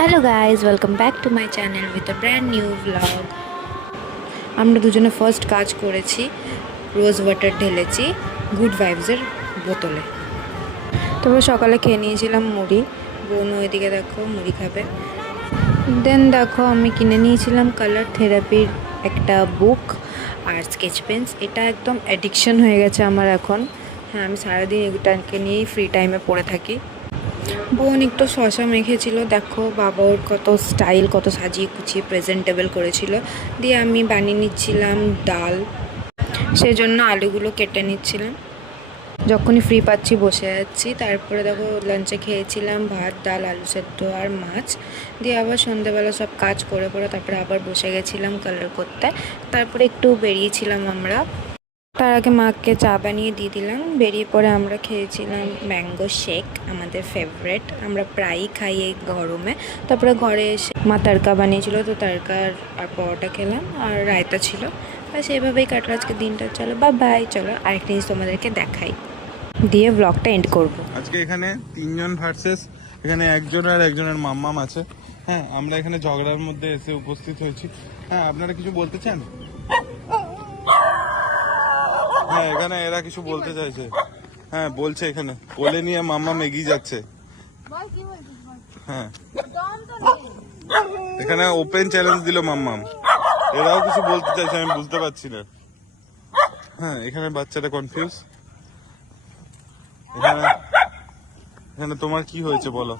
Hello guys, welcome back to my channel with a brand new blog. আমরা দুজনে first কাজ করেছি, rose water ঢেলেছি good ভাইবসের বোতলে। তারপর সকালে খেয়ে নিয়েছিলাম মুড়ি, বোন ওইদিকে দেখো মুড়ি খাবে। দেন দেখো আমি কিনে নিয়েছিলাম কালার থেরাপির একটা বুক আর স্কেচ পেন্স। এটা একদম অ্যাডিকশন হয়ে গেছে আমার এখন। হ্যাঁ, আমি সারাদিন এটাকে নিয়েই ফ্রি টাইমে পড়ে থাকি। বোন একটু শশা মেখেছিল, দেখো বাবা ওর কত স্টাইল, কত সাজিয়ে গুছিয়ে প্রেজেন্টেবল করেছিল। দিয়ে আমি বানিয়ে নিচ্ছিলাম ডাল, সেজন্য আলুগুলো কেটে নিচ্ছিলাম। যখনই ফ্রি পাচ্ছি বসে যাচ্ছি। তারপরে দেখো লাঞ্চে খেয়েছিলাম ভাত, ডাল, আলু সেদ্ধ আর মাছ। দিয়ে আবার সন্ধ্যেবেলা সব কাজ করে তারপরে আবার বসে গেছিলাম কালার করতে। তারপরে একটু বেরিয়েছিলাম আমরা। তার আগে মাকে চা বানিয়ে দিয়ে দিলাম। বেরিয়ে পরে আমরা খেয়েছিলাম ম্যাঙ্গো শেক, আমাদের ফেভারেট, আমরা প্রায়ই খাই এই গরমে। তারপরে ঘরে এসে মা তড়কা বানিয়েছিল, তো তড়কার আর পরোটা খেলাম আর রায়তা ছিল। ব্যাস এইভাবেই কাটলো আজকে দিনটা। চলো বা বাই, চলো আরেকটা জিনিস তোমাদেরকে দেখাই, দিয়ে ব্লগটা এন্ড করব। আজকে এখানে তিনজন ভার্সেস এখানে একজন আর একজনের মাম্মাম আছে। হ্যাঁ, আমরা এখানে ঝগড়ার মধ্যে এসে উপস্থিত হয়েছি। হ্যাঁ, আপনারা কিছু বলতে চান? হ্যাঁ, এখানে এরা কিছু বলতে চাইছে। হ্যাঁ, বলছে এখানে কোলে নিয়ে মাম্মাম এগিয়ে যাচ্ছে। হ্যাঁ, এখানে ওপেন চ্যালেঞ্জ দিল মাম্মাম। এরাও কিছু বলতে চাইছে, আমি বুঝতে পারছি না। হ্যাঁ, এখানে বাচ্চাটা কনফিউজ। এখানে এখানে তোমার কি হয়েছে বলো?